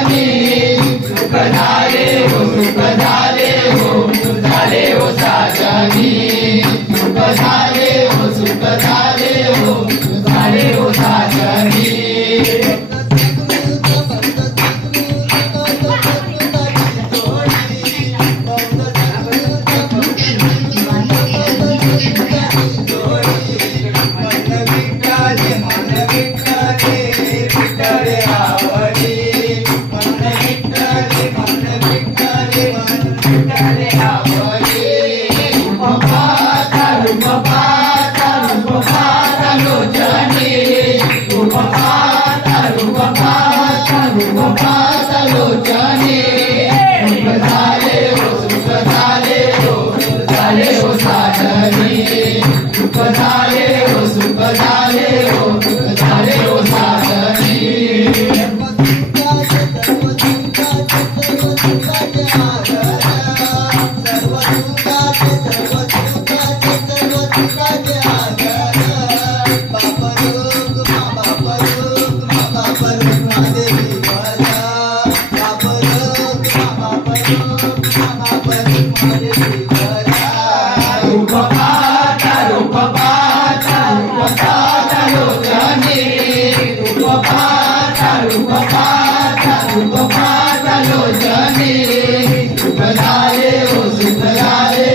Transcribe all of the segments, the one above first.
स्वामी सुखदारे हो सुखदारे हो झाले हो साजनी सुखदारे हो सुखदारे हो ఉపకాతలు జని ఉపకాతలు ఉపకాతలు ఉపకాతలు उपमा झालो सने सुख झाले हो सुख झाले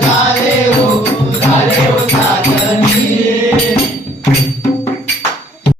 devagar.